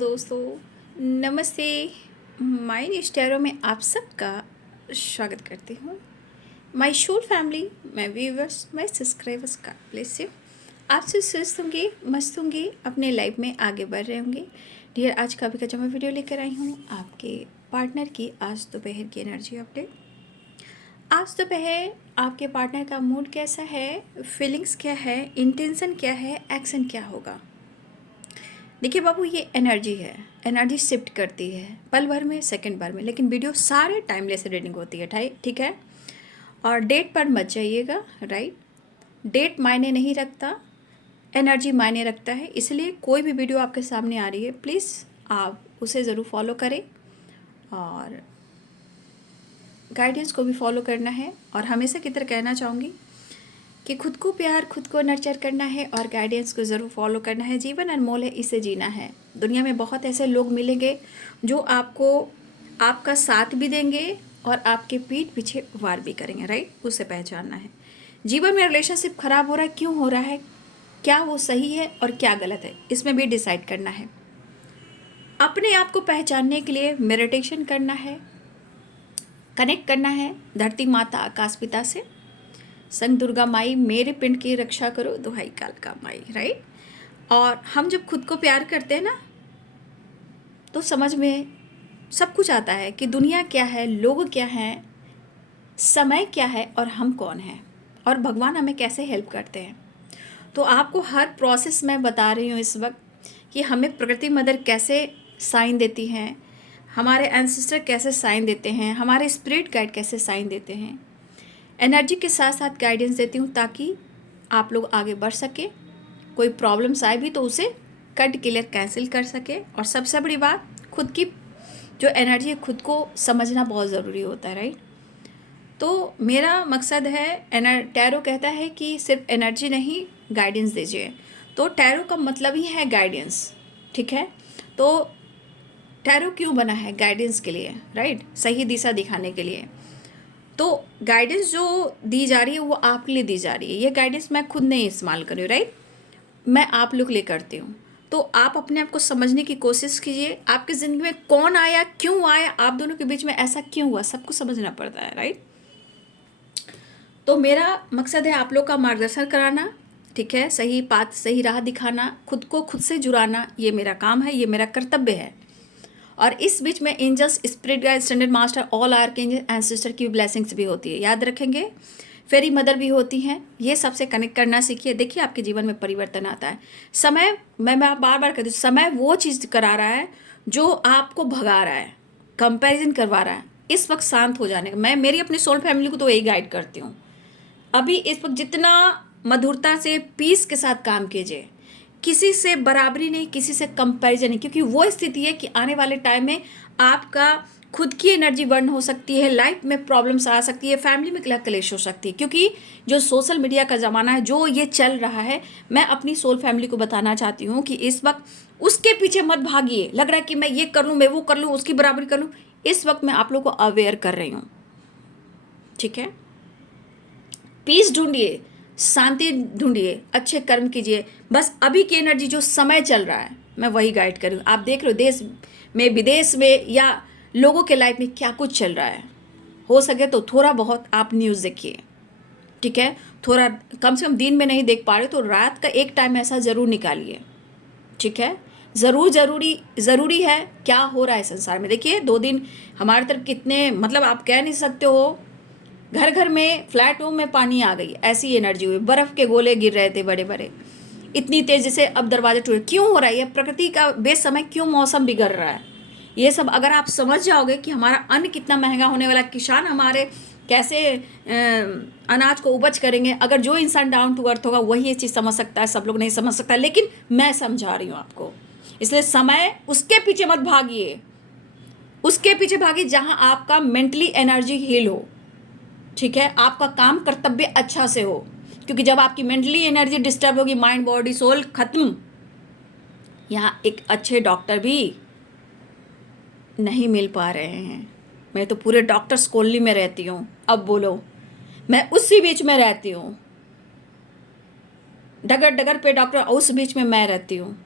दोस्तों, नमस्ते। My news tarot में आप सबका स्वागत करती हूँ। My soul family, my viewers, my subscribers का ब्लेस यू। आपसे स्वस्थ होंगे, मस्त होंगे, अपने लाइफ में आगे बढ़ रहे होंगे। डियर, आज का जो मैं वीडियो लेकर आई हूँ आपके पार्टनर की आज दोपहर की एनर्जी अपडेट। आज दोपहर आपके पार्टनर का मूड कैसा है, फीलिंग्स क्या है, इंटेंशन क्या है, एक्शन क्या होगा। देखिए बाबू, ये एनर्जी है, एनर्जी शिफ्ट करती है पल भर में, सेकंड भर में, लेकिन वीडियो सारे टाइमलेस रीडिंग होती है, ठीक है। और डेट पर मत जाइएगा, राइट। डेट मायने नहीं रखता, एनर्जी मायने रखता है। इसलिए कोई भी वीडियो आपके सामने आ रही है, प्लीज़ आप उसे ज़रूर फॉलो करें और गाइडेंस को भी फॉलो करना है। और हमेशा की तरह कहना चाहूँगी कि खुद को प्यार, खुद को नर्चर करना है और गाइडेंस को ज़रूर फॉलो करना है। जीवन अनमोल है, इसे जीना है। दुनिया में बहुत ऐसे लोग मिलेंगे जो आपको आपका साथ भी देंगे और आपके पीठ पीछे वार भी करेंगे, राइट। उसे पहचानना है। जीवन में रिलेशनशिप खराब हो रहा है, क्यों हो रहा है, क्या वो सही है और क्या गलत है, इसमें भी डिसाइड करना है। अपने आप को पहचानने के लिए मेडिटेशन करना है, कनेक्ट करना है धरती माता आकाश पिता से। संग दुर्गा माई मेरे पिंड की रक्षा करो, दुहाई कालका माई, राइट। और हम जब खुद को प्यार करते हैं ना, तो समझ में सब कुछ आता है कि दुनिया क्या है, लोग क्या हैं, समय क्या है और हम कौन हैं, और भगवान हमें कैसे हेल्प करते हैं। तो आपको हर प्रोसेस मैं बता रही हूँ इस वक्त कि हमें प्रकृति मदर कैसे साइन देती हैं, हमारे एंसेस्टर कैसे साइन देते हैं, हमारे स्पिरिट गाइड कैसे साइन देते हैं। एनर्जी के साथ साथ गाइडेंस देती हूँ ताकि आप लोग आगे बढ़ सके। कोई प्रॉब्लम्स आए भी तो उसे कट क्लियर कैंसिल कर सके। और सबसे बड़ी बात, खुद की जो एनर्जी है खुद को समझना बहुत ज़रूरी होता है, राइट। तो मेरा मकसद है, टैरो कहता है कि सिर्फ एनर्जी नहीं, गाइडेंस दीजिए। तो टैरो का मतलब ही है गाइडेंस, ठीक है। तो टैरो क्यों बना है? गाइडेंस के लिए, राइट, सही दिशा दिखाने के लिए। तो गाइडेंस जो दी जा रही है वो आपके लिए दी जा रही है। ये गाइडेंस मैं खुद नहीं इस्तेमाल कर रही हूँ, राइट, मैं आप लोग लिए करती हूँ। तो आप अपने आप को समझने की कोशिश कीजिए। आपकी ज़िंदगी में कौन आया, क्यों आया, आप दोनों के बीच में ऐसा क्यों हुआ, सबको समझना पड़ता है, राइट। तो मेरा मकसद है आप लोग का मार्गदर्शन कराना, ठीक है, सही बात, सही राह दिखाना, खुद को खुद से जुड़ाना, ये मेरा काम है, ये मेरा कर्तव्य है। और इस बीच में angels, spirit guide, standard master, all archangel, ancestor की ब्लेसिंग्स भी होती है, याद रखेंगे। फेरी मदर भी होती हैं। ये सबसे कनेक्ट करना सीखिए। देखिए आपके जीवन में परिवर्तन आता है। समय, मैं बार बार कहती हूँ, समय वो चीज़ करा रहा है जो आपको भगा रहा है, कंपैरिजन करवा रहा है। इस वक्त शांत हो जाने का मैं मेरी अपनी सोल फैमिली को तो यही गाइड करती हूँ। अभी इस वक्त जितना मधुरता से, पीस के साथ काम कीजिए। किसी से बराबरी नहीं, किसी से कंपैरिजन नहीं, क्योंकि वो स्थिति है कि आने वाले टाइम में आपका खुद की एनर्जी बर्न हो सकती है, लाइफ में प्रॉब्लम्स आ सकती है, फैमिली में क्लेश हो सकती है। क्योंकि जो सोशल मीडिया का ज़माना है, जो ये चल रहा है, मैं अपनी सोल फैमिली को बताना चाहती हूँ कि इस वक्त उसके पीछे मत भागिए। लग रहा है कि मैं ये कर लूँ, मैं वो कर लूँ, उसकी बराबरी कर लूँ। इस वक्त मैं आप लोग को अवेयर कर रही हूँ, ठीक है। पीस ढूंढिए, शांति ढूंढिए, अच्छे कर्म कीजिए। बस अभी की एनर्जी जो समय चल रहा है, मैं वही गाइड करूँ। आप देख रहे हो देश में, विदेश में, या लोगों के लाइफ में क्या कुछ चल रहा है। हो सके तो थोड़ा बहुत आप न्यूज़ देखिए, ठीक है। थोड़ा कम से कम दिन में नहीं देख पा रहे तो रात का एक टाइम ऐसा ज़रूर निकालिए, ठीक है। ज़रूरी है क्या हो रहा है संसार में। देखिए 2 दिन हमारी तरफ कितने, मतलब आप कह नहीं सकते हो, घर घर में, फ्लैटों में पानी आ गई, ऐसी एनर्जी हुई। बर्फ़ के गोले गिर रहे थे बड़े बड़े, इतनी तेज़ी से अब दरवाजे टूटे। क्यों हो रहा है ये? प्रकृति का बेसमय क्यों मौसम बिगड़ रहा है? ये सब अगर आप समझ जाओगे कि हमारा अन्न कितना महंगा होने वाला, किसान हमारे कैसे अनाज को उपज करेंगे, अगर जो इंसान डाउन टू अर्थ होगा वही ये चीज़ समझ सकता है। सब लोग नहीं समझ सकता, लेकिन मैं समझा रही हूँ आपको। इसलिए समय, उसके पीछे मत भागिए, उसके पीछे भागिए जहाँ आपका मेंटली एनर्जी हील हो, ठीक है। आपका काम कर्तव्य अच्छा से हो, क्योंकि जब आपकी मेंटली एनर्जी डिस्टर्ब होगी, माइंड बॉडी सोल खत्म, यहाँ एक अच्छे डॉक्टर भी नहीं मिल पा रहे हैं। मैं तो पूरे डॉक्टर्स कॉलोनी में रहती हूँ, अब बोलो, मैं उसी बीच में रहती हूँ, डगर डगर पे डॉक्टर, उस बीच में मैं रहती हूँ।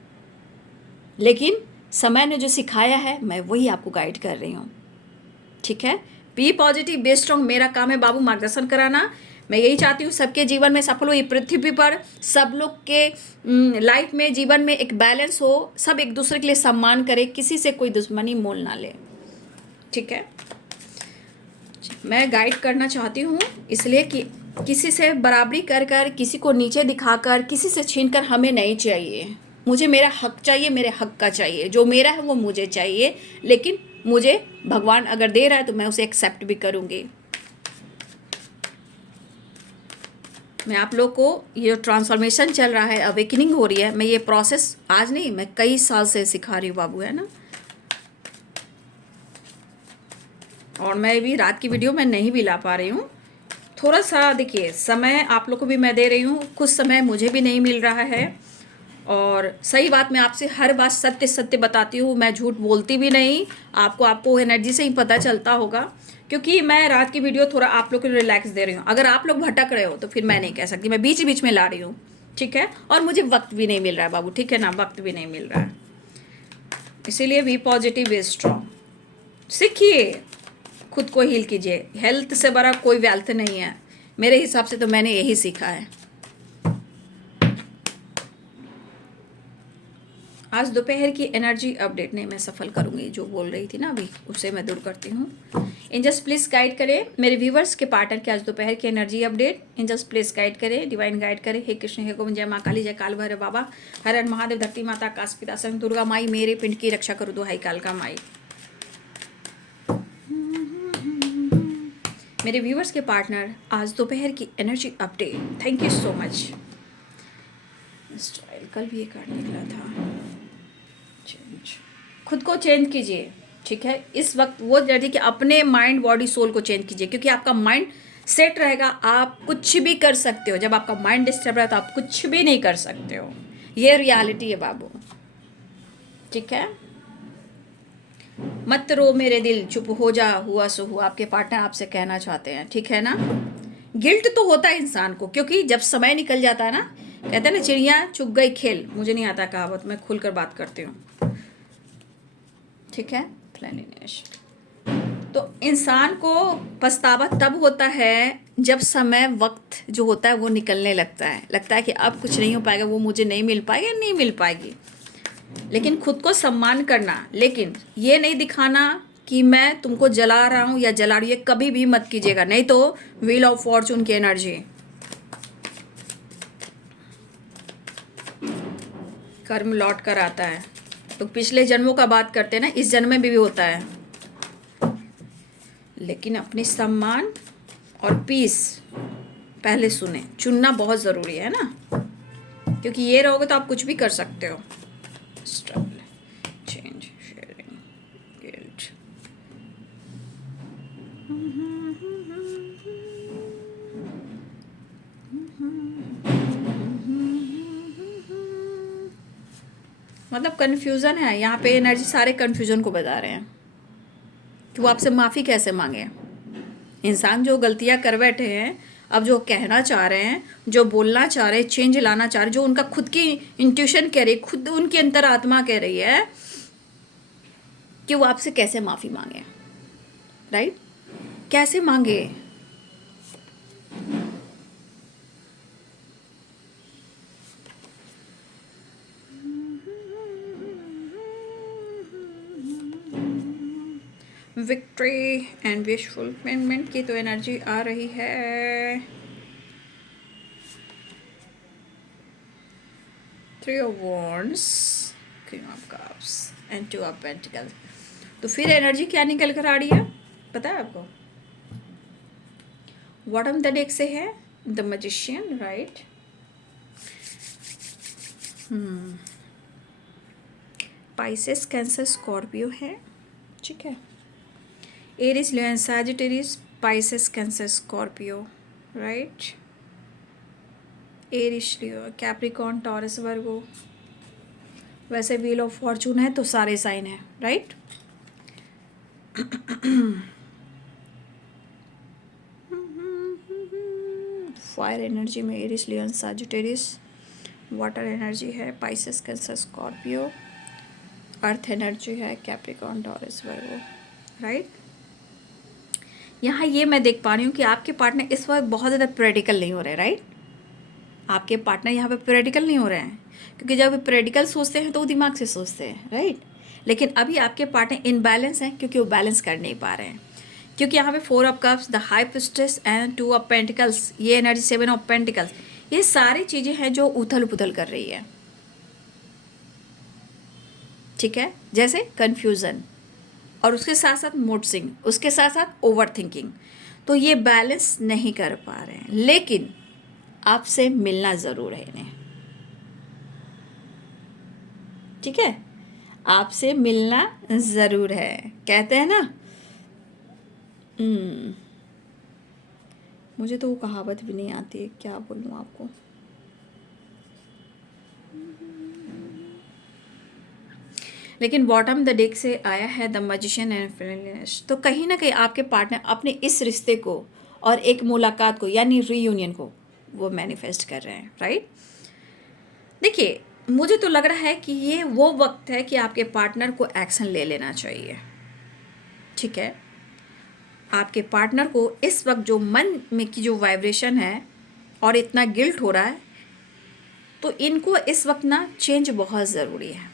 लेकिन समय ने जो सिखाया है मैं वही आपको गाइड कर रही हूँ, ठीक है। बी पॉजिटिव, बी स्ट्रॉन्ग, मेरा काम है बाबू मार्गदर्शन कराना। मैं यही चाहती हूँ सबके जीवन में सफल हो, ये पृथ्वी पर सब लोग के लाइफ में, जीवन में एक बैलेंस हो, सब एक दूसरे के लिए सम्मान करे, किसी से कोई दुश्मनी मोल ना ले, ठीक है। मैं गाइड करना चाहती हूँ इसलिए कि किसी से बराबरी कर कर, किसी को नीचे दिखाकर, किसी से छीन कर हमें नहीं चाहिए। मुझे मेरा हक चाहिए, मेरे हक का चाहिए, जो मेरा है वो मुझे चाहिए, लेकिन मुझे भगवान अगर दे रहा है तो मैं उसे एक्सेप्ट भी करूँगी। मैं आप लोग को ये ट्रांसफॉर्मेशन चल रहा है, अवेकनिंग हो रही है, मैं ये प्रोसेस आज नहीं, मैं कई साल से सिखा रही हूँ बाबू, है ना। और मैं भी रात की वीडियो मैं नहीं भी ला पा रही हूँ, थोड़ा सा देखिए समय आप लोग को भी मैं दे रही हूँ, कुछ समय मुझे भी नहीं मिल रहा है। और सही बात, मैं आपसे हर बात सत्य सत्य बताती हूँ, मैं झूठ बोलती भी नहीं। आपको एनर्जी से ही पता चलता होगा, क्योंकि मैं रात की वीडियो थोड़ा आप लोग को रिलैक्स दे रही हूँ। अगर आप लोग भटक रहे हो तो फिर मैं नहीं कह सकती, मैं बीच बीच में ला रही हूँ, ठीक है। और मुझे वक्त भी नहीं मिल रहा है बाबू, ठीक है ना, वक्त भी नहीं मिल रहा है। इसीलिए बी पॉजिटिव, बी स्ट्रॉन्ग, सीखिए, खुद को हील कीजिए। हेल्थ से बड़ा कोई वेल्थ नहीं है, मेरे हिसाब से तो मैंने यही सीखा है। आज दोपहर की एनर्जी अपडेट नहीं मैं सफल करूंगी, जो बोल रही थी ना अभी, उसे मैं दूर करती हूँ। एंजल्स प्लीज़ गाइड करें मेरे व्यूवर्स के पार्टनर के आज दोपहर की energy update. Angels please guide करें, डिवाइन गाइड करें। हे कृष्ण, हे गोविंद, जय माँ काली, जय काल भैरव बाबा, हर हर महादेव, धरती माता, आकाश पिता, संग दुर्गा माई, मेरे पिंड की रक्षा करो, दुहाई काल का माई। मेरे व्यूवर्स के पार्टनर आज दोपहर की energy update. Thank you so much. Style कल भी ये कार्ड निकला था, चेंज, खुद को चेंज कीजिए, ठीक है। इस वक्त वो एनर्जी कि अपने माइंड बॉडी सोल को चेंज कीजिए, क्योंकि आपका माइंड सेट रहेगा, आप कुछ भी कर सकते हो। जब आपका माइंड डिस्टर्ब रहता है तो आप कुछ भी नहीं कर सकते हो, ये रियलिटी है बाबू, ठीक है। मत रो मेरे दिल, चुप हो जा, हुआ सो हुआ, आपके पार्टनर आपसे कहना चाहते हैं, ठीक है ना। गिल्ट तो होता है इंसान को, क्योंकि जब समय निकल जाता है ना, कहते हैं ना चिड़िया चुग गई खेल, मुझे नहीं आता कहावत, मैं खुलकर बात करती हूँ, ठीक है। क्लैनिनेश, तो इंसान को पछतावा तब होता है जब समय वक्त जो होता है वो निकलने लगता है कि अब कुछ नहीं हो पाएगा, वो मुझे नहीं मिल पाएगा, नहीं मिल पाएगी। लेकिन खुद को सम्मान करना, लेकिन ये नहीं दिखाना कि मैं तुमको जला रहा हूँ या जला रही हूँ, ये कभी भी मत कीजिएगा, नहीं तो व्हील ऑफ फॉर्चून की एनर्जी, कर्म लौट कर आता है। तो पिछले जन्मों का बात करते हैं ना, इस जन्म में भी होता है। लेकिन अपनी सम्मान और पीस पहले चुनना बहुत ज़रूरी है ना, क्योंकि ये रहोगे तो आप कुछ भी कर सकते हो। स्ट्रगल, चेंज, शेयरिंग, गिल्ट, मतलब कन्फ्यूज़न है यहाँ पे, एनर्जी सारे कन्फ्यूज़न को बता रहे हैं कि वो आपसे माफ़ी कैसे मांगे। इंसान जो गलतियाँ कर बैठे हैं, अब जो कहना चाह रहे हैं, जो बोलना चाह रहे हैं, चेंज लाना चाह रहे हैं, जो उनका खुद की इंट्यूशन कह रही है, खुद उनकी अंतरात्मा कह रही है कि वो आपसे कैसे माफ़ी मांगे, राइट, कैसे मांगे। विक्ट्री एंड विश फुलफिलमेंट की तो एनर्जी आ रही है। 3 of Wands, King of Cups and 2 of Pentacles। तो फिर एनर्जी क्या निकल कर आ रही है पता है आपको? बॉटम द डेक से है the magician, right. Pisces, Cancer, Scorpio है, ठीक है। Aries, Leo and Sagittarius, Pisces, Cancer, Scorpio, right. Aries, Leo, Capricorn, Taurus, Virgo. वैसे व्हील ऑफ फॉर्चून है तो सारे साइन है, राइट। फायर एनर्जी में Aries, Leo and Sagittarius. Water energy है Pisces, Cancer, Scorpio. Earth energy है, Capricorn, Taurus, Virgo, right. यहाँ ये मैं देख पा रही हूँ कि आपके पार्टनर इस वक्त बहुत ज़्यादा प्रैक्टिकल नहीं हो रहे, राइट। आपके पार्टनर यहाँ पे प्रैक्टिकल नहीं हो रहे हैं, क्योंकि जब प्रैक्टिकल सोचते हैं तो वो दिमाग से सोचते हैं, राइट। लेकिन अभी आपके पार्टनर इनबैलेंस हैं, क्योंकि वो बैलेंस कर नहीं पा रहे हैं। क्योंकि यहाँ पे 4 of cups, the high priestess and 2 of pentacles, ये एनर्जी 7 ऑफ पेंटिकल्स, ये सारी चीज़ें हैं जो उथल पुथल कर रही है, ठीक है। जैसे कन्फ्यूज़न, और उसके साथ साथ मूड स्विंग, उसके साथ साथ ओवर थिंकिंग। तो ये बैलेंस नहीं कर पा रहे हैं, लेकिन आपसे मिलना ज़रूर है इन्हें, ठीक है। आपसे मिलना ज़रूर है, कहते हैं ना। मुझे तो वो कहावत भी नहीं आती है, क्या बोलूँ आपको। लेकिन बॉटम द डेक से आया है द मैजिशियन एंड फ्रेंडलीनेस। तो कहीं ना कहीं आपके पार्टनर अपने इस रिश्ते को और एक मुलाकात को, यानी रीयूनियन को, वो मैनिफेस्ट कर रहे हैं, राइट। देखिए, मुझे तो लग रहा है कि ये वो वक्त है कि आपके पार्टनर को एक्शन ले लेना चाहिए, ठीक है। आपके पार्टनर को इस वक्त जो मन में की जो वाइब्रेशन है और इतना गिल्ट हो रहा है, तो इनको इस वक्त ना चेंज बहुत ज़रूरी है।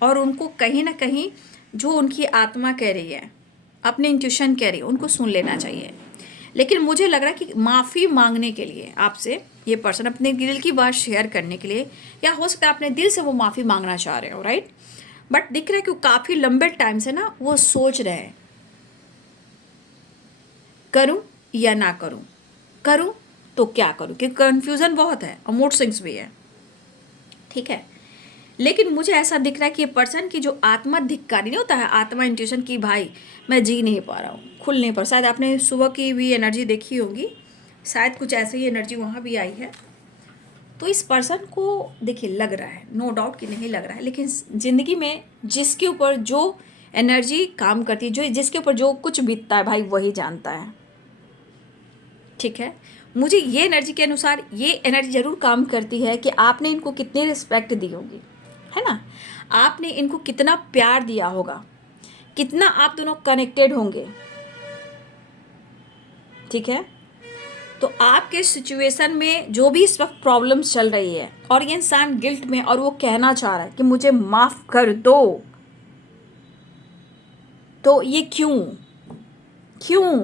और उनको कहीं ना कहीं जो उनकी आत्मा कह रही है, अपने इंट्यूशन कह रही है, उनको सुन लेना चाहिए। लेकिन मुझे लग रहा है कि माफ़ी मांगने के लिए आपसे ये पर्सन अपने दिल की बात शेयर करने के लिए, या हो सकता है अपने दिल से वो माफ़ी मांगना चाह रहे हो, राइट। बट दिख रहा है कि वो काफ़ी लंबे टाइम से ना वो सोच रहे हैं, करूं या ना करूं, करूं तो क्या करूं, क्योंकि कन्फ्यूज़न बहुत है और मूड स्विंग्स भी है, ठीक है। लेकिन मुझे ऐसा दिख रहा है कि ये पर्सन की जो आत्मा धिक्कारी नहीं होता है, आत्मा इंट्यूशन की, भाई मैं जी नहीं पा रहा हूँ, खुल नहीं पा, शायद आपने सुबह की भी एनर्जी देखी होगी, शायद कुछ ऐसे ही एनर्जी वहाँ भी आई है। तो इस पर्सन को देखिए लग रहा है, नो डाउट कि नहीं लग रहा है, लेकिन ज़िंदगी में जिसके ऊपर जो एनर्जी काम करती है, जो जिसके ऊपर जो कुछ बीतता है, भाई वही जानता है, ठीक है। मुझे ये एनर्जी के अनुसार ये एनर्जी ज़रूर काम करती है कि आपने इनको कितनी रिस्पेक्ट दी होगी, है ना। आपने इनको कितना प्यार दिया होगा, कितना आप दोनों कनेक्टेड होंगे, ठीक है। तो आपके सिचुएशन में जो भी इस वक्त प्रॉब्लम्स चल रही है और ये इंसान गिल्ट में, और वो कहना चाह रहा है कि मुझे माफ़ कर दो, तो ये क्यों क्यों?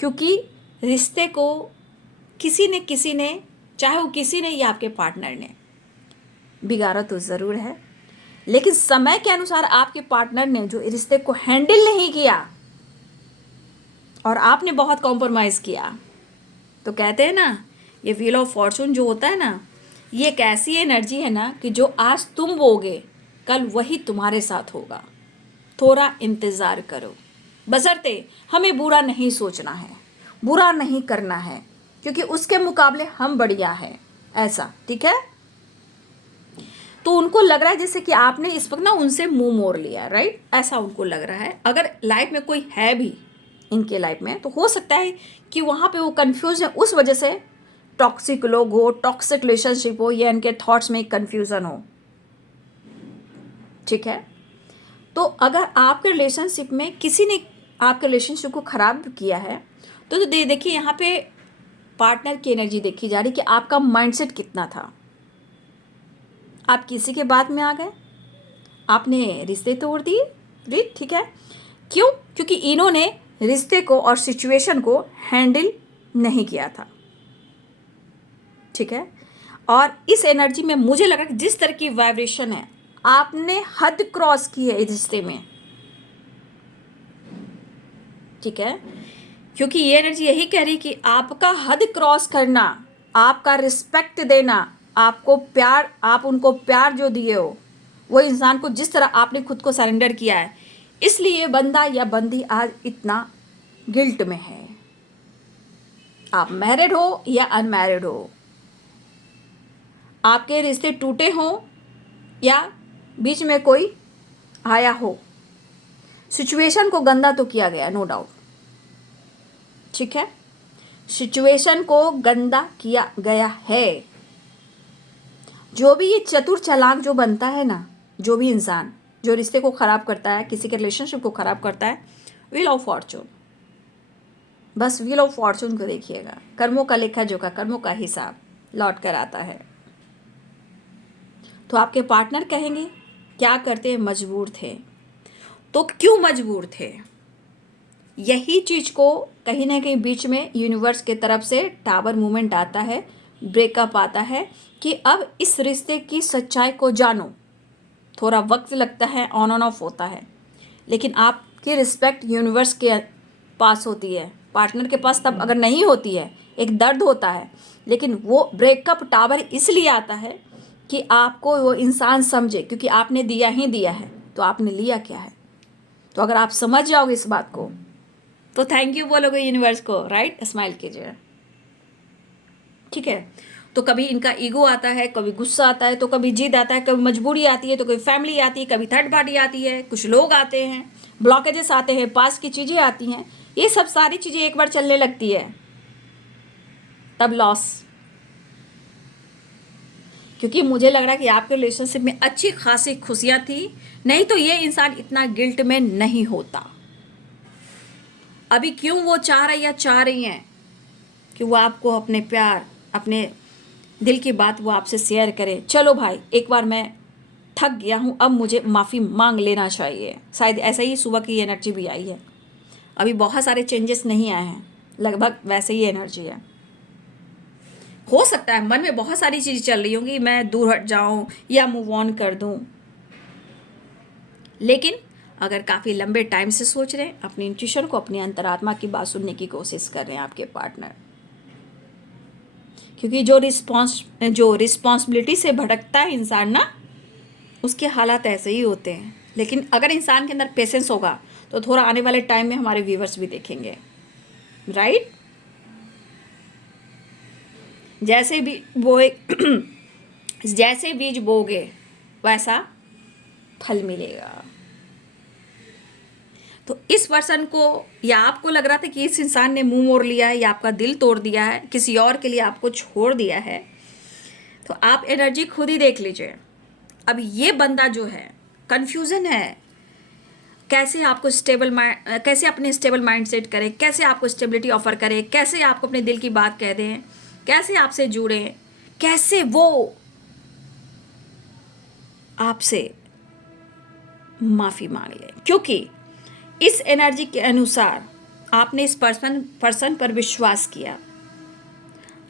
क्योंकि रिश्ते को किसी ने, चाहे वो किसी ने या आपके पार्टनर ने, बिगाड़ा तो ज़रूर है, लेकिन समय के अनुसार आपके पार्टनर ने जो रिश्ते को हैंडल नहीं किया और आपने बहुत कॉम्प्रोमाइज़ किया। तो कहते हैं ना, ये व्हील ऑफ फॉर्चून जो होता है ना, ये एक ऐसी एनर्जी है ना कि जो आज तुम बोगे कल वही तुम्हारे साथ होगा। थोड़ा इंतज़ार करो, बशर्ते हमें बुरा नहीं सोचना है, बुरा नहीं करना है, क्योंकि उसके मुकाबले हम बढ़िया हैं, ऐसा, ठीक है। तो उनको लग रहा है जैसे कि आपने इस वक्त ना उनसे मुंह मोड़ लिया, राइट, ऐसा उनको लग रहा है। अगर लाइफ में कोई है भी इनके लाइफ में, तो हो सकता है कि वहाँ पे वो कंफ्यूज है, उस वजह से टॉक्सिक लोग हो, टॉक्सिक रिलेशनशिप हो, या इनके थॉट्स में कन्फ्यूज़न हो, ठीक है। तो अगर आपके रिलेशनशिप में किसी ने आपके रिलेशनशिप को ख़राब किया है, तो देखिए यहाँ पे पार्टनर की एनर्जी देखी जा रही कि आपका माइंडसेट कितना था। आप किसी के बात में आ गए, आपने रिश्ते तोड़ दिए, राइट, ठीक है। क्यों? क्योंकि इन्होंने रिश्ते को और सिचुएशन को हैंडल नहीं किया था, ठीक है। और इस एनर्जी में मुझे लगा कि जिस तरह की वाइब्रेशन है, आपने हद क्रॉस की है इस रिश्ते में, ठीक है। क्योंकि ये एनर्जी यही कह रही कि आपका हद क्रॉस करना, आपका रिस्पेक्ट देना, आपको प्यार, आप उनको प्यार जो दिए हो, वो इंसान को जिस तरह आपने खुद को सरेंडर किया है, इसलिए बंदा या बंदी आज इतना गिल्ट में है। आप मैरिड हो या अनमैरिड हो, आपके रिश्ते टूटे हों या बीच में कोई आया हो, सिचुएशन को गंदा तो किया गया, नो डाउट, ठीक है। सिचुएशन को गंदा किया गया है। जो भी ये चतुर चालाक जो बनता है ना, जो भी इंसान, जो रिश्ते को ख़राब करता है, किसी के रिलेशनशिप को ख़राब करता है, व्हील ऑफ फॉर्चून। बस व्हील ऑफ फॉर्चून को देखिएगा, कर्मों का लेखा जोखा, कर्मों का हिसाब लौट कर आता है। तो आपके पार्टनर कहेंगे क्या करते, मजबूर थे। तो क्यों मजबूर थे? यही चीज़ को कहीं ना कहीं बीच में यूनिवर्स के तरफ से टावर मूवमेंट आता है, ब्रेकअप आता है कि अब इस रिश्ते की सच्चाई को जानो। थोड़ा वक्त लगता है, ऑन एंड ऑफ होता है, लेकिन आपकी रिस्पेक्ट यूनिवर्स के पास होती है, पार्टनर के पास तब अगर नहीं होती है, एक दर्द होता है। लेकिन वो ब्रेकअप टावर इसलिए आता है कि आपको वो इंसान समझे, क्योंकि आपने दिया ही दिया है, तो आपने लिया क्या है। तो अगर आप समझ जाओगे इस बात को तो थैंक यू बोलोगे यूनिवर्स को, राइट? स्माइल कीजिए, ठीक है। तो कभी इनका ईगो आता है, कभी गुस्सा आता है, तो कभी जिद आता है, कभी मजबूरी आती है, तो कभी फैमिली आती है, कभी थर्ड पार्टी आती है, कुछ लोग आते हैं, ब्लॉकेजेस आते हैं, पास की चीज़ें आती हैं। ये सब सारी चीज़ें एक बार चलने लगती है तब लॉस। क्योंकि मुझे लग रहा है कि आपके रिलेशनशिप में अच्छी खासी खुशियाँ थी, नहीं तो ये इंसान इतना गिल्ट में नहीं होता। अभी क्यों वो चाह रहा या चाह रही हैं कि वो आपको अपने प्यार, अपने दिल की बात वो आपसे शेयर करे। चलो भाई, एक बार मैं थक गया हूँ, अब मुझे माफ़ी मांग लेना चाहिए। शायद ऐसा ही सुबह की एनर्जी भी आई है। अभी बहुत सारे चेंजेस नहीं आए हैं, लगभग वैसे ही एनर्जी है। हो सकता है मन में बहुत सारी चीज़ चल रही होंगी, मैं दूर हट जाऊं या मूव ऑन कर दूं, लेकिन अगर काफ़ी लंबे टाइम से सोच रहे हैं, अपनी इंट्यूशन को, अपनी अंतरात्मा की बात सुनने की कोशिश कर रहे हैं आपके पार्टनर। क्योंकि जो रिस्पॉन्सिबिलिटी से भटकता है इंसान ना, उसके हालात ऐसे ही होते हैं। लेकिन अगर इंसान के अंदर पेशेंस होगा तो थोड़ा आने वाले टाइम में हमारे व्यूवर्स भी देखेंगे, राइट? जैसे भी बोए जैसे बीज बोगे वैसा फल मिलेगा। तो इस पर्सन को, या आपको लग रहा था कि इस इंसान ने मुंह मोड़ लिया है या आपका दिल तोड़ दिया है, किसी और के लिए आपको छोड़ दिया है, तो आप एनर्जी खुद ही देख लीजिए। अब ये बंदा जो है कंफ्यूजन है, कैसे आपको कैसे अपने स्टेबल माइंड सेट करें, कैसे आपको स्टेबिलिटी ऑफर करें, कैसे आपको अपने दिल की बात कह दें, कैसे आपसे जुड़े, कैसे वो आपसे माफ़ी मांग ले। क्योंकि इस एनर्जी के अनुसार आपने इस पर्सन पर विश्वास किया,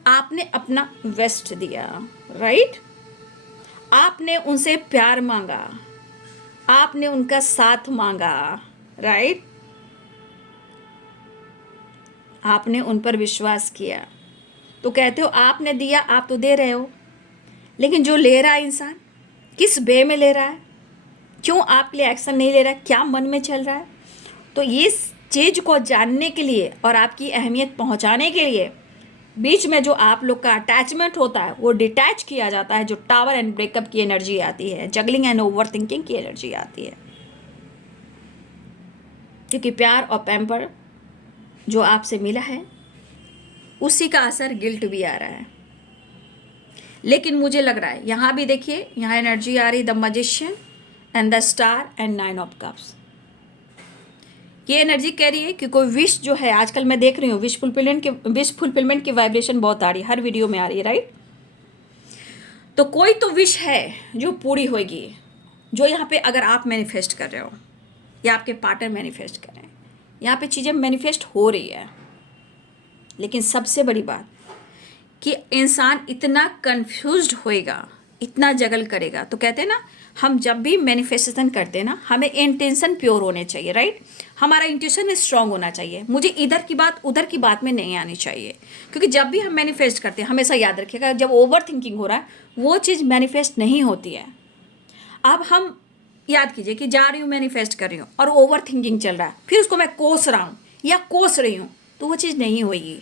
आपने अपना बेस्ट दिया, राइट? आपने उनसे प्यार मांगा, आपने उनका साथ मांगा, राइट? आपने उन पर विश्वास किया। तो कहते हो आपने दिया, आप तो दे रहे हो, लेकिन जो ले रहा है इंसान किस वे में ले रहा है, क्यों आपके लिए एक्शन नहीं ले रहा है, क्या मन में चल रहा है? तो ये चीज़ को जानने के लिए और आपकी अहमियत पहुंचाने के लिए बीच में जो आप लोग का अटैचमेंट होता है वो डिटैच किया जाता है। जो टावर एंड ब्रेकअप की एनर्जी आती है, जगलिंग एंड ओवर थिंकिंग की एनर्जी आती है, क्योंकि प्यार और पैम्पर जो आपसे मिला है उसी का असर गिल्ट भी आ रहा है। लेकिन मुझे लग रहा है यहाँ भी देखिए, यहाँ एनर्जी आ रही the magician and the star and 9 of cups. ये एनर्जी कह रही है कि कोई विश जो है, आजकल मैं देख रही हूँ विश फुलफिलमेंट की वाइब्रेशन बहुत आ रही है, हर वीडियो में आ रही है, राइट? तो कोई तो विश है जो पूरी होगी, जो यहाँ पे अगर आप मैनिफेस्ट कर रहे हो या आपके पार्टनर मैनिफेस्ट कर रहे हैं, यहाँ पे चीज़ें मैनिफेस्ट हो रही है। लेकिन सबसे बड़ी बात कि इंसान इतना कंफ्यूज्ड होएगा, इतना जगल करेगा। तो कहते हैं ना, हम जब भी मैनिफेस्टेशन करते हैं ना, हमें इंटेंशन प्योर होने चाहिए, राइट? हमारा इंट्यूशन स्ट्रांग होना चाहिए। मुझे इधर की बात उधर की बात में नहीं आनी चाहिए, क्योंकि जब भी हम मैनिफेस्ट करते हैं, हमेशा याद रखिएगा, जब ओवर थिंकिंग हो रहा है वो चीज़ मैनिफेस्ट नहीं होती है। अब हम याद कीजिए कि जा रही हूँ, मैनिफेस्ट कर रही हूँ और ओवर थिंकिंग चल रहा है, फिर उसको मैं कोस रहा हूँ या कोस रही हूँ, तो वो चीज़ नहीं होगी।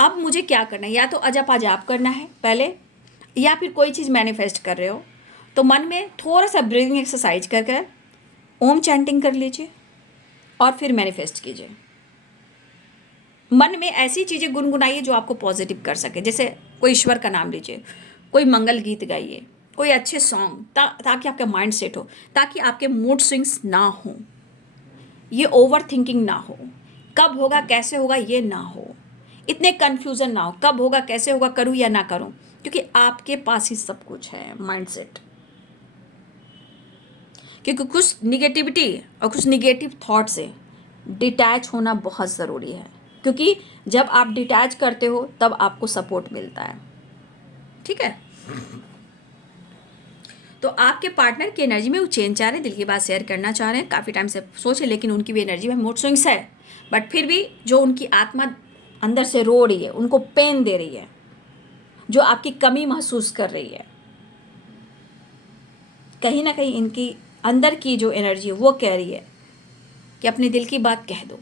अब मुझे क्या करना है, या तो अजप जाप करना है पहले, या फिर कोई चीज़ मैनिफेस्ट कर रहे हो तो मन में थोड़ा सा ब्रीदिंग एक्सरसाइज कर कर ओम चैंटिंग कर लीजिए और फिर मैनिफेस्ट कीजिए। मन में ऐसी चीज़ें गुनगुनाइए जो आपको पॉजिटिव कर सके। जैसे कोई ईश्वर का नाम लीजिए, कोई मंगल गीत गाइए, कोई अच्छे सॉन्ग ताकि आपका माइंड सेट हो, ताकि आपके मूड स्विंग्स ना हो, ये ओवर थिंकिंग ना हो, कब होगा कैसे होगा ये ना हो, इतने कन्फ्यूज़न ना हो, कब होगा कैसे होगा, करूँ या ना करूँ, क्योंकि आपके पास ही सब कुछ है माइंड सेट। क्योंकि कुछ निगेटिविटी और कुछ निगेटिव थॉट से डिटैच होना बहुत ज़रूरी है, क्योंकि जब आप डिटैच करते हो तब आपको सपोर्ट मिलता है। ठीक है, तो आपके पार्टनर की एनर्जी में वो चेंज चाह रहे हैं, दिल की बात शेयर करना चाह रहे हैं, काफ़ी टाइम से सोचे, लेकिन उनकी भी एनर्जी में मूड स्विंग्स है, बट फिर भी जो उनकी आत्मा अंदर से रो रही है, उनको पेन दे रही है, जो आपकी कमी महसूस कर रही है, कहीं ना कहीं इनकी अंदर की जो एनर्जी है वो कह रही है कि अपने दिल की बात कह दो,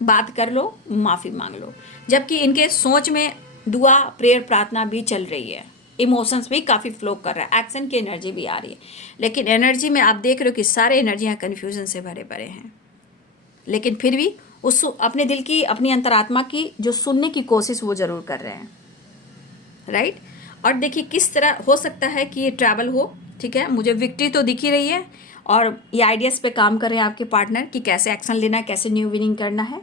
बात कर लो, माफ़ी मांग लो। जबकि इनके सोच में दुआ प्रेयर प्रार्थना भी चल रही है, इमोशंस भी काफ़ी फ्लो कर रहा है, एक्शन की एनर्जी भी आ रही है, लेकिन एनर्जी में आप देख रहे हो कि सारे एनर्जियाँ कन्फ्यूजन से भरे भरे हैं। लेकिन फिर भी उस अपने दिल की, अपनी अंतरात्मा की जो सुनने की कोशिश वो ज़रूर कर रहे हैं, राइट। और देखिए किस तरह हो सकता है कि ये ट्रैवल हो, ठीक है, मुझे विक्ट्री तो दिख ही रही है, और ये आइडियाज़ पे काम कर रहे हैं आपके पार्टनर कि कैसे एक्शन लेना है, कैसे न्यू विनिंग करना है,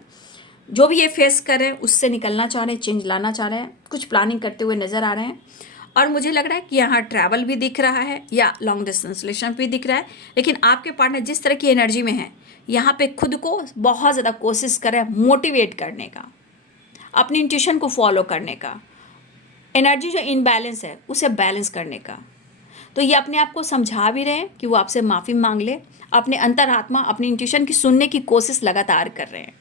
जो भी ये फेस कर रहे हैं उससे निकलना चाह रहे हैं, चेंज लाना चाह रहे हैं, कुछ प्लानिंग करते हुए नज़र आ रहे हैं। और मुझे लग रहा है कि यहाँ ट्रैवल भी दिख रहा है या लॉन्ग डिस्टेंस रिलेशन भी दिख रहा है, लेकिन आपके पार्टनर जिस तरह की एनर्जी में है, यहाँ पे खुद को बहुत ज़्यादा कोशिश कर रहे हैं मोटिवेट करने का, अपनी इंट्यूशन को फॉलो करने का, एनर्जी जो इनबैलेंस है उसे बैलेंस करने का। तो ये अपने आप को समझा भी रहे हैं कि वो आपसे माफ़ी मांग ले, अपने अंतरात्मा, अपनी इंट्यूशन की सुनने की कोशिश लगातार कर रहे हैं,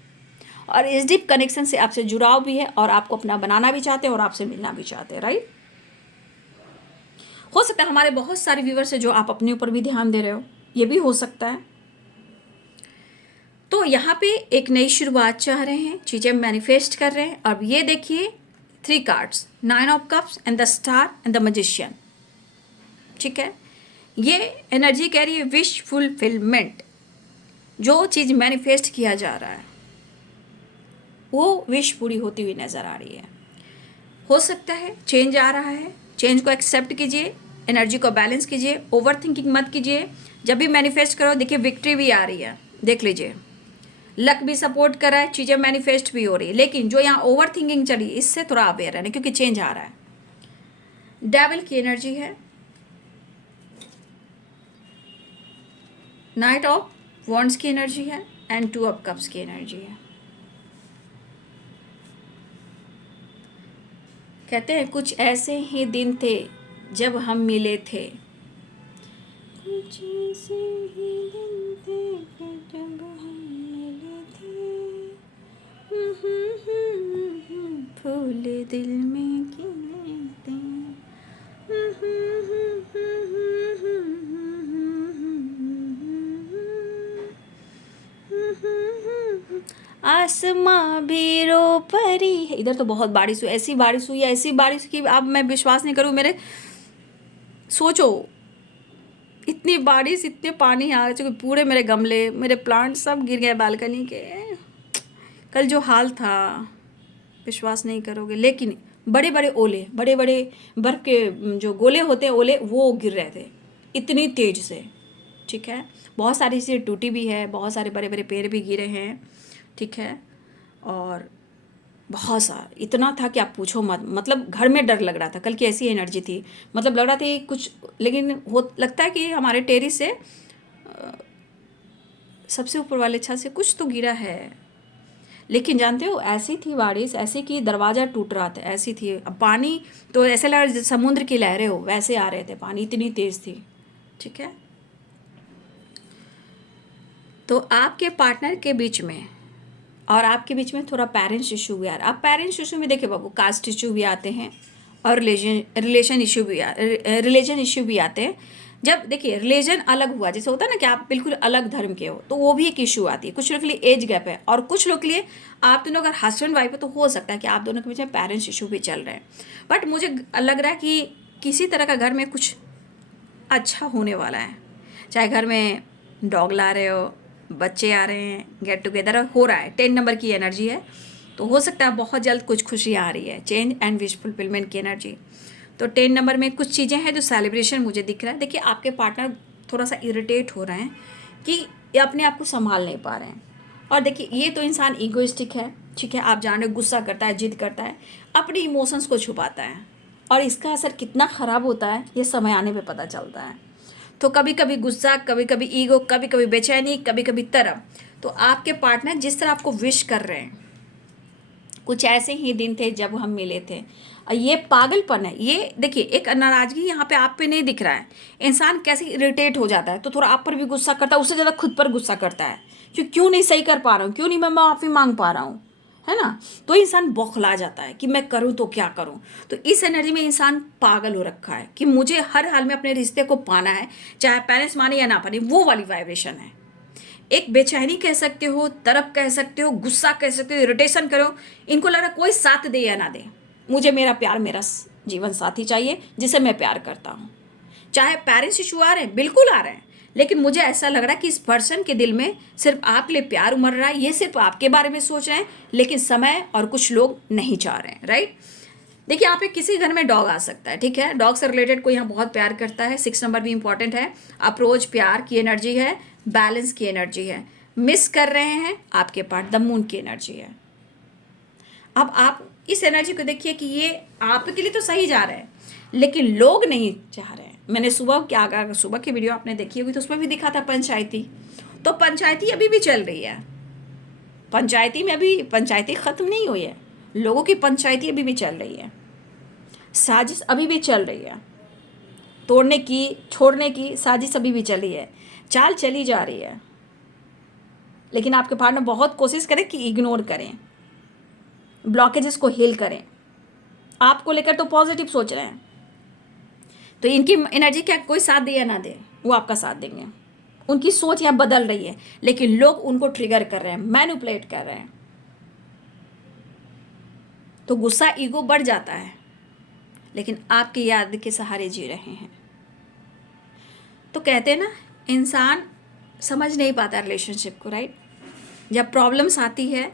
और इस डीप कनेक्शन से आपसे जुड़ाव भी है, और आपको अपना बनाना भी चाहते हैं और आपसे मिलना भी चाहते हैं, राइट। हो सकता है हमारे बहुत सारे व्यूवर्स है जो आप अपने ऊपर भी ध्यान दे रहे हो, ये भी हो सकता है। तो यहाँ पे एक नई शुरुआत चाह रहे हैं, चीज़ें मैनिफेस्ट कर रहे हैं। अब ये देखिए 3 cards, 9 of cups and the star and the magician, ठीक है। ये एनर्जी कह रही है विश फुलफिलमेंट, जो चीज़ मैनिफेस्ट किया जा रहा है वो विश पूरी होती हुई नज़र आ रही है। हो सकता है चेंज आ रहा है, चेंज को एक्सेप्ट कीजिए, एनर्जी को बैलेंस कीजिए, ओवर थिंकिंग मत कीजिए। जब भी मैनिफेस्ट करो देखिए विक्ट्री भी आ रही है, देख लीजिए, लक भी सपोर्ट कर रहा है, चीज़ें मैनिफेस्ट भी हो रही है, लेकिन जो यहाँ ओवर थिंकिंग चली इससे थोड़ा अवेयर रहना, क्योंकि चेंज आ रहा है। डेविल की एनर्जी है, नाइट ऑफ वॉन्ड्स की एनर्जी है, एंड 2 ऑफ कप्स की एनर्जी है। कहते हैं कुछ ऐसे ही दिन थे जब हम मिले थे, कुछ ऐसे ही दिन थे जब हम मिले थे, फूल दिल में खिले थे। आसमां भी रो परी है। इधर तो बहुत बारिश हुई, ऐसी बारिश हुई, ऐसी बारिश की अब मैं विश्वास नहीं करूँ मेरे, सोचो इतनी बारिश, इतने पानी आ रहे थे, पूरे मेरे गमले, मेरे प्लांट सब गिर गए बालकनी के। कल जो हाल था विश्वास नहीं करोगे, लेकिन बड़े बड़े ओले, बड़े बड़े बर्फ़ के जो गोले होते हैं ओले, वो गिर रहे थे इतनी तेज़ से, ठीक है। बहुत सारी चीज़ें टूटी भी है, बहुत सारे बड़े बड़े पेड़ भी गिरे हैं, ठीक है। और बहुत सारा इतना था कि आप पूछो मत, मतलब घर में डर लग रहा था, कल की ऐसी एनर्जी थी, मतलब लग रहा था कुछ, लेकिन हो लगता है कि हमारे टेरिस से सबसे ऊपर वाले छत से कुछ तो गिरा है, लेकिन जानते हो ऐसी थी बारिश, ऐसी कि दरवाज़ा टूट रहा था, ऐसी थी। अब पानी तो ऐसे लग रहा समुद्र की लहरें हो वैसे आ रहे थे, पानी इतनी तेज़ थी, ठीक है। तो आपके पार्टनर के बीच में और आपके बीच में थोड़ा पेरेंट्स इशू भी आ रहा है। अब पेरेंट्स इशू में देखिए बाबू, कास्ट इशू भी आते हैं और रिलेशन इशू भी आते हैं। जब देखिए रिलीजन अलग हुआ, जैसे होता है ना कि आप बिल्कुल अलग धर्म के हो, तो वो भी एक इशू आती है। कुछ लोग के लिए एज गैप है, और कुछ लोग के लिए आप दोनों अगर हस्बैंड वाइफ हो तो हो सकता है कि आप दोनों के बीच में पेरेंट्स इशू भी चल रहे हैं। बट मुझे लग रहा है कि किसी तरह का घर में कुछ अच्छा होने वाला है, चाहे घर में डॉग ला रहे हो, बच्चे आ रहे हैं, गेट टुगेदर हो रहा है, 10 नंबर की एनर्जी है, तो हो सकता है बहुत जल्द कुछ खुशी आ रही है, चेंज एंड विश फुलफिलमेंट की एनर्जी। तो 10 नंबर में कुछ चीज़ें हैं जो सेलिब्रेशन मुझे दिख रहा है। देखिए आपके पार्टनर थोड़ा सा इरिटेट हो रहे हैं कि ये अपने आप को संभाल नहीं पा रहे हैं। और देखिए ये तो इंसान ईगोइस्टिक है, ठीक है, आप जान रहे हो, गुस्सा करता है, जिद करता है, अपने इमोशंस को छुपाता है, और इसका असर कितना ख़राब होता है ये समय आने पे पता चलता है। तो कभी कभी गुस्सा, कभी कभी ईगो, कभी कभी बेचैनी, कभी कभी तरफ। तो आपके पार्टनर जिस तरह आपको विश कर रहे हैं, कुछ ऐसे ही दिन थे जब हम मिले थे, और ये पागलपन है। ये देखिए एक नाराज़गी यहाँ पे आप पे नहीं दिख रहा है। इंसान कैसे इरिटेट हो जाता है तो थोड़ा आप पर भी गुस्सा करता है, उससे ज़्यादा खुद पर गुस्सा करता है कि क्यों नहीं सही कर पा रहा हूँ, क्यों नहीं मैं माफ़ी मांग पा रहा हूँ, है ना। तो इंसान बौखला जाता है कि मैं करूँ तो क्या करूँ। तो इस एनर्जी में इंसान पागल हो रखा है कि मुझे हर हाल में अपने रिश्ते को पाना है, चाहे पेरेंट्स माने या ना पाने, वो वाली वाइब्रेशन है। एक बेचैनी कह सकते हो, तरफ कह सकते हो, गुस्सा कह सकते हो, इरिटेशन करो। इनको लग रहा कोई साथ दे या ना दे, मुझे मेरा प्यार, मेरा जीवन साथी चाहिए जिसे मैं प्यार करता हूँ। चाहे पेरेंट्स इशू आ रहे हैं, बिल्कुल आ रहे हैं, लेकिन मुझे ऐसा लग रहा है कि इस पर्सन के दिल में सिर्फ आपके लिए प्यार उमड़ रहा है, ये सिर्फ आपके बारे में सोच रहे हैं, लेकिन समय और कुछ लोग नहीं चाह रहे हैं, राइट। देखिए यहाँ पे किसी घर में डॉग आ सकता है, ठीक है, डॉग से रिलेटेड कोई यहाँ बहुत प्यार करता है। 6 नंबर भी इंपॉर्टेंट है। अप्रोच प्यार की एनर्जी है, बैलेंस की एनर्जी है। मिस कर रहे हैं आपके पार्ट, द मून की एनर्जी है। अब आप इस एनर्जी को देखिए कि ये आपके लिए तो सही जा रहा है, लेकिन लोग नहीं चाह रहे हैं। मैंने सुबह की वीडियो आपने देखी होगी तो उसमें भी दिखा था पंचायती। तो पंचायती अभी भी चल रही है, पंचायती में अभी पंचायती ख़त्म नहीं हुई है, लोगों की पंचायती अभी भी चल रही है, साजिश अभी भी चल रही है, तोड़ने की, छोड़ने की साजिश अभी भी चली है, चाल चली जा रही है। लेकिन आपके पार्टनर बहुत कोशिश करें कि इग्नोर करें, ब्लॉकेजेस को हील करें, आपको लेकर तो पॉजिटिव सोच रहे हैं। तो इनकी एनर्जी क्या, कोई साथ दे या ना दे, वो आपका साथ देंगे। उनकी सोच यहाँ बदल रही है, लेकिन लोग उनको ट्रिगर कर रहे हैं, मैनिपुलेट कर रहे हैं। तो गुस्सा, ईगो बढ़ जाता है, लेकिन आपकी याद के सहारे जी रहे हैं। तो कहते हैं ना, इंसान समझ नहीं पाता रिलेशनशिप को, राइट। जब प्रॉब्लम्स आती है,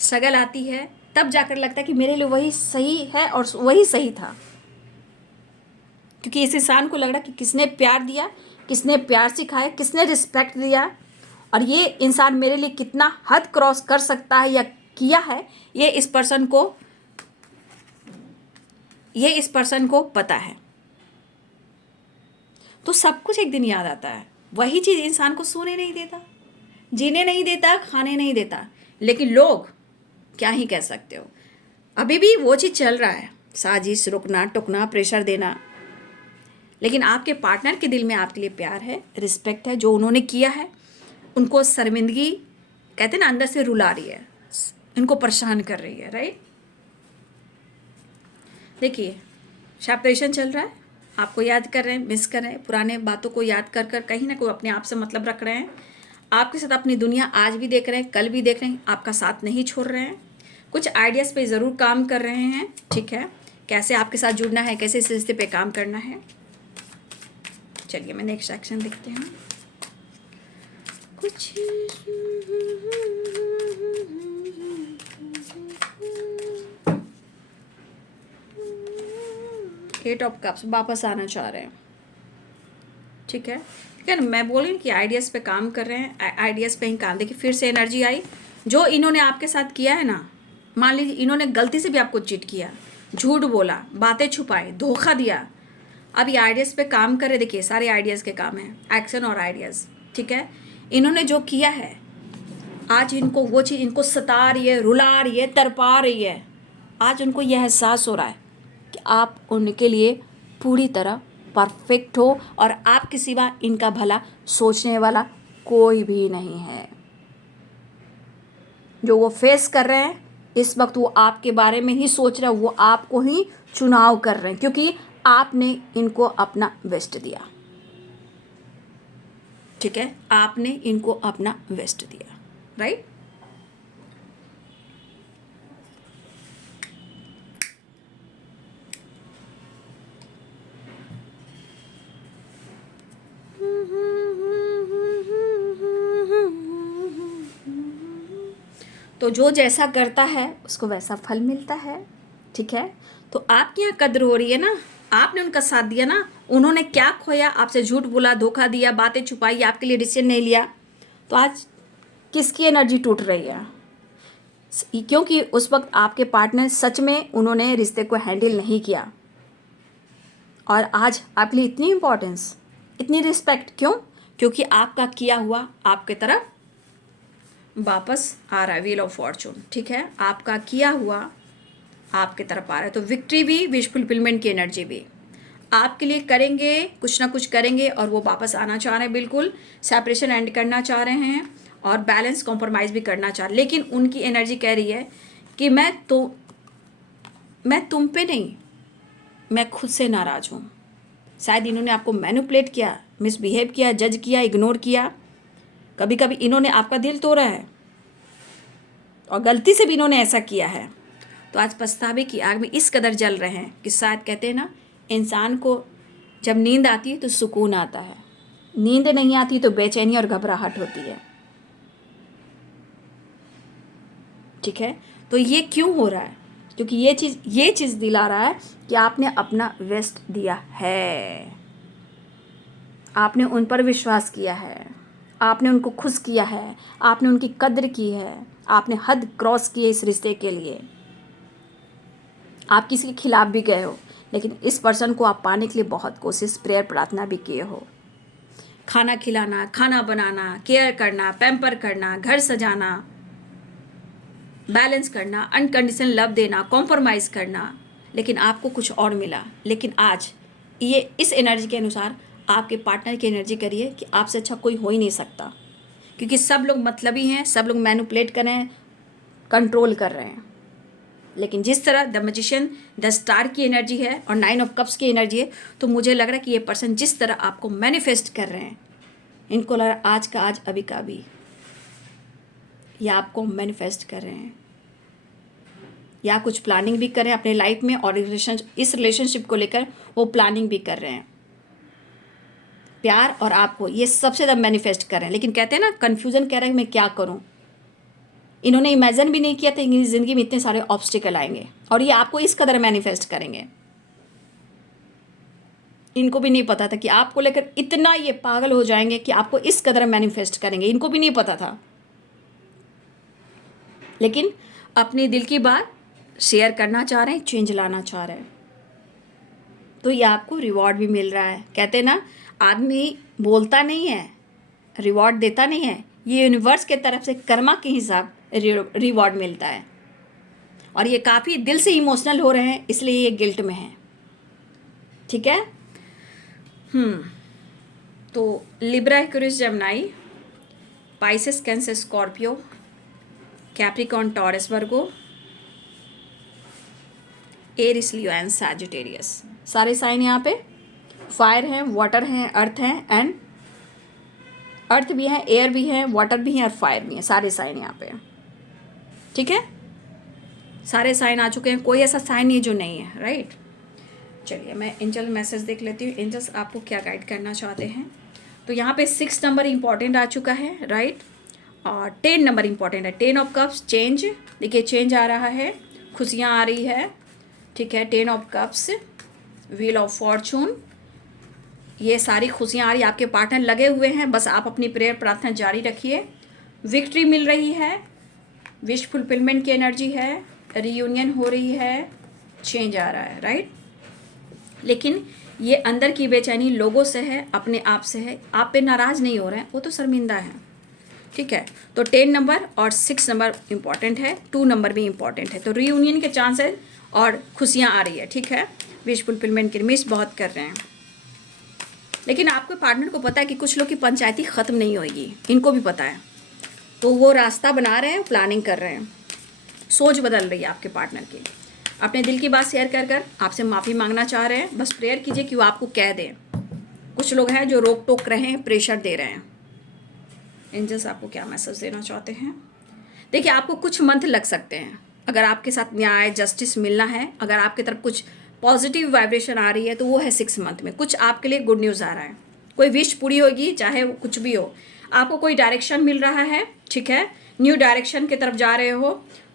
स्ट्रगल आती है, तब जाकर लगता है कि मेरे लिए वही सही है और वही सही था, क्योंकि इस इंसान को लग रहा है कि किसने प्यार दिया, किसने प्यार सिखाया, किसने रिस्पेक्ट दिया, और ये इंसान मेरे लिए कितना हद क्रॉस कर सकता है या किया है, ये इस पर्सन को पता है। तो सब कुछ एक दिन याद आता है। वही चीज़ इंसान को सोने नहीं देता, जीने नहीं देता, खाने नहीं देता, लेकिन लोग क्या ही कह सकते हो, अभी भी वो चीज़ चल रहा है, साजिश, रुकना टुकना, प्रेशर देना। लेकिन आपके पार्टनर के दिल में आपके लिए प्यार है, रिस्पेक्ट है, जो उन्होंने किया है। उनको शर्मिंदगी, कहते हैं ना, अंदर से रुला रही है, इनको परेशान कर रही है, राइट। देखिए सेपरेशन चल रहा है, आपको याद कर रहे हैं, मिस कर रहे हैं, पुराने बातों को याद कर कर कहीं ना कोई अपने आप से मतलब रख रहे हैं। आपके साथ अपनी दुनिया आज भी देख रहे हैं, कल भी देख रहे हैं, आपका साथ नहीं छोड़ रहे हैं। कुछ आइडियाज़ पे ज़रूर काम कर रहे हैं, ठीक है, कैसे आपके साथ जुड़ना है, कैसे इस रिश्ते पे काम करना है। चलिए मैं नेक्स्ट सेक्शन देखते हैं कुछ। 8 ऑफ कप्स वापस आना चाह रहे हैं, ठीक है, ठीक है ना। मैं बोल रही हूँ कि आइडियाज़ पे काम कर रहे हैं, आइडियाज़ पे ही काम। देखिए फिर से एनर्जी आई, जो इन्होंने आपके साथ किया है ना, मान लीजिए इन्होंने गलती से भी आपको चीट किया, झूठ बोला, बातें छुपाए, धोखा दिया, अब ये आइडियाज़ पे काम करे। देखिए सारे आइडियाज़ के काम है, एक्शन और आइडियाज़, ठीक है। इन्होंने जो किया है, आज इनको वो चीज़ इनको सता रही है, रुला रही है, तड़पा रही है। आज उनको यह एहसास हो रहा है कि आप उनके लिए पूरी तरह परफेक्ट हो, और आपके सिवा इनका भला सोचने वाला कोई भी नहीं है। जो वो फेस कर रहे हैं इस वक्त, वो आपके बारे में ही सोच रहे हैं, वो आपको ही चुनाव कर रहे हैं, क्योंकि आपने इनको अपना बेस्ट दिया, ठीक है, आपने इनको अपना बेस्ट दिया, राइट। तो जो जैसा करता है उसको वैसा फल मिलता है, ठीक है। तो आपकी यहाँ कद्र हो रही है ना, आपने उनका साथ दिया ना, उन्होंने क्या खोया, आपसे झूठ बोला, धोखा दिया, बातें छुपाई, आपके लिए डिसीजन नहीं लिया, तो आज किसकी एनर्जी टूट रही है? क्योंकि उस वक्त आपके पार्टनर सच में उन्होंने रिश्ते को हैंडल नहीं किया, और आज आपके लिए इतनी इम्पोर्टेंस, इतनी रिस्पेक्ट क्यों? क्योंकि आपका किया हुआ आपके तरफ वापस आ रहा है, व्हील ऑफ फॉर्चून, ठीक है, आपका किया हुआ आपके तरफ आ रहा है। तो विक्ट्री भी, विश फुलफिलमेंट की एनर्जी भी आपके लिए करेंगे, कुछ ना कुछ करेंगे, और वो वापस आना चाह रहे हैं, बिल्कुल सेपरेशन एंड करना चाह रहे हैं, और बैलेंस कॉम्प्रोमाइज़ भी करना चाह रहे हैं। लेकिन उनकी एनर्जी कह रही है कि मैं तुम पे नहीं, मैं खुद से नाराज़ हूँ। शायद इन्होंने आपको मैनिपुलेट किया, मिसबिहेव किया, जज किया, इग्नोर किया, कभी कभी इन्होंने आपका दिल तोड़ा है, और गलती से भी इन्होंने ऐसा किया है। तो आज पछतावे की आग में इस कदर जल रहे हैं कि शायद कहते हैं ना, इंसान को जब नींद आती है तो सुकून आता है, नींद नहीं आती तो बेचैनी और घबराहट होती है, ठीक है। तो ये क्यों हो रहा है? क्योंकि ये चीज़ दिला रहा है कि आपने अपना बेस्ट दिया है, आपने उन पर विश्वास किया है, आपने उनको खुश किया है, आपने उनकी कद्र की है, आपने हद क्रॉस की है इस रिश्ते के लिए। आप किसी के खिलाफ भी गए हो, लेकिन इस पर्सन को आप पाने के लिए बहुत कोशिश, प्रेयर, प्रार्थना भी किए हो। खाना खिलाना, खाना बनाना, केयर करना, पैम्पर करना, घर सजाना, बैलेंस करना, अनकंडीशनल लव देना, कॉम्प्रोमाइज़ करना, लेकिन आपको कुछ और मिला। लेकिन आज ये इस एनर्जी के अनुसार आपके पार्टनर की एनर्जी करिए कि आपसे अच्छा कोई हो ही नहीं सकता, क्योंकि सब लोग मतलबी हैं, सब लोग मैनिपुलेट कर रहे हैं, कंट्रोल कर रहे हैं। लेकिन जिस तरह द मैजिशियन, द स्टार की एनर्जी है और 9 ऑफ कप्स की एनर्जी है, तो मुझे लग रहा है कि ये पर्सन जिस तरह आपको मैनिफेस्ट कर रहे हैं, इनको लग रहा है आज का आज, अभी का अभी, ये आपको मैनिफेस्ट कर रहे हैं, या कुछ प्लानिंग भी कर रहे हैं अपने लाइफ में, और इस रिलेशनशिप को लेकर वो प्लानिंग भी कर रहे हैं। प्यार और आपको ये सबसे ज़्यादा मैनिफेस्ट कर रहे हैं। लेकिन कहते हैं ना, कन्फ्यूज़न कह रहे हैं मैं क्या करूं। इन्होंने इमेजिन भी नहीं किया था कि ज़िंदगी में इतने सारे ऑब्स्टिकल आएंगे, और ये आपको इस कदर मैनिफेस्ट करेंगे। इनको भी नहीं पता था कि आपको लेकर इतना ये पागल हो जाएंगे कि आपको इस कदर मैनिफेस्ट करेंगे, इनको भी नहीं पता था। लेकिन अपने दिल की बात शेयर करना चाह रहे हैं, चेंज लाना चाह रहे हैं, तो ये आपको रिवॉर्ड भी मिल रहा है। कहते हैं ना, आदमी बोलता नहीं है, रिवॉर्ड देता नहीं है, ये यूनिवर्स के तरफ से कर्मा के हिसाब रिवॉर्ड मिलता है। और ये काफ़ी दिल से इमोशनल हो रहे हैं, इसलिए ये गिल्ट में है, ठीक है। तो Libra, Aquarius, Gemini, Pisces, Cancer, Scorpio, Capricorn, Taurus, Virgo, Aries, Leo and Sagittarius, सारे साइन यहाँ पे फायर हैं, वाटर हैं, अर्थ हैं, एंड अर्थ भी है, एयर भी है, वाटर भी है और फायर भी है, सारे साइन यहाँ पे, ठीक है। सारे साइन आ चुके हैं, कोई ऐसा साइन नहीं है जो नहीं है, राइट। चलिए मैं एंजल मैसेज देख लेती हूँ, एंजल्स आपको क्या गाइड करना चाहते हैं। तो यहाँ पे 6 नंबर इंपॉर्टेंट आ चुका है, राइट, और 10 नंबर इंपॉर्टेंट है। 10 ऑफ कप्स, चेंज, देखिए चेंज आ रहा है, खुशियाँ आ रही है, ठीक है। 10 of cups, wheel of Fortune, ये सारी खुशियाँ आ रही है, आपके पार्टनर लगे हुए हैं, बस आप अपनी प्रेयर, प्रार्थना जारी रखिए। विक्ट्री मिल रही है, विश फुलफिलमेंट की एनर्जी है, रीयूनियन हो रही है, चेंज आ रहा है, राइट। लेकिन ये अंदर की बेचैनी लोगों से है, अपने आप से है, आप पे नाराज़ नहीं हो रहे हैं, वो तो शर्मिंदा है, ठीक है। तो 10 नंबर और 6 नंबर इम्पॉर्टेंट है, 2 नंबर भी इम्पॉर्टेंट है। तो रीयूनियन के चांस है और खुशियाँ आ रही है, ठीक है। विश फुलफिलमेंट की मिस बहुत कर रहे हैं, लेकिन आपके पार्टनर को पता है कि कुछ लोग की पंचायती ख़त्म नहीं होगी, इनको भी पता है, तो वो रास्ता बना रहे हैं, प्लानिंग कर रहे हैं, सोच बदल रही है आपके पार्टनर की। अपने दिल की बात शेयर कर कर आपसे माफ़ी मांगना चाह रहे हैं, बस प्रेयर कीजिए कि वो आपको कह दें। कुछ लोग हैं जो रोक टोक रहे हैं, प्रेशर दे रहे हैं। एंजल्स आपको क्या मैसेज देना चाहते हैं? देखिए, आपको कुछ मंथ लग सकते हैं, अगर आपके साथ न्याय, जस्टिस मिलना है, अगर आपकी तरफ कुछ पॉजिटिव वाइब्रेशन आ रही है, तो वो है 6 मंथ में। कुछ आपके लिए गुड न्यूज़ आ रहा है, कोई विश पूरी होगी, चाहे वो कुछ भी हो, आपको कोई डायरेक्शन मिल रहा है, ठीक है, न्यू डायरेक्शन की तरफ जा रहे हो,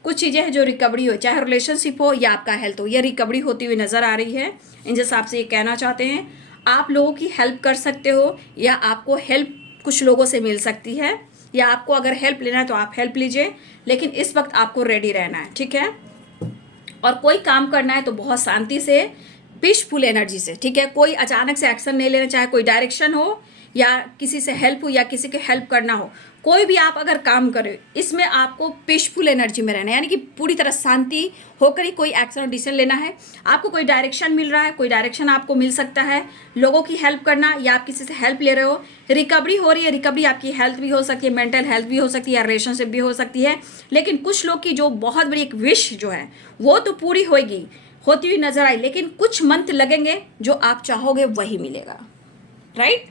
कुछ चीज़ें हैं जो रिकवरी हो, चाहे रिलेशनशिप हो या आपका हेल्थ हो, ये रिकवरी होती हुई नज़र आ रही है। एंजल्स आपसे ये कहना चाहते हैं आप लोगों की हेल्प कर सकते हो या आपको हेल्प कुछ लोगों से मिल सकती है, या आपको अगर हेल्प लेना है तो आप हेल्प लीजिए, लेकिन इस वक्त आपको रेडी रहना है, ठीक है। और कोई काम करना है तो बहुत शांति से, पीसफुल एनर्जी से, ठीक है। कोई अचानक से एक्शन नहीं लेना, चाहे कोई डायरेक्शन हो या किसी से हेल्प हो या किसी के हेल्प करना हो, कोई भी आप अगर काम करें इसमें आपको पीसफुल एनर्जी में रहना है, यानी कि पूरी तरह शांति होकर ही कोई एक्शन और डिसीजन लेना है। आपको कोई डायरेक्शन मिल रहा है, कोई डायरेक्शन आपको मिल सकता है, लोगों की हेल्प करना या आप किसी से हेल्प ले रहे हो, रिकवरी हो रही है। रिकवरी आपकी हेल्थ भी हो सकती है, मेंटल हेल्थ भी हो सकती है, रिलेशनशिप भी हो सकती है, लेकिन कुछ लोग की जो बहुत बड़ी एक विश जो है वो तो पूरी होगी, होती हुई नजर आई, लेकिन कुछ मंथ लगेंगे, जो आप चाहोगे वही मिलेगा, राइट।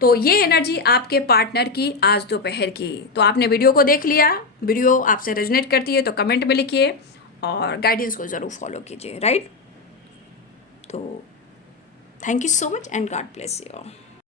तो ये एनर्जी आपके पार्टनर की आज दोपहर की। तो आपने वीडियो को देख लिया, वीडियो आपसे रेजोनेट करती है तो कमेंट में लिखिए और गाइडेंस को ज़रूर फॉलो कीजिए, राइट। तो thank you so much and God bless you.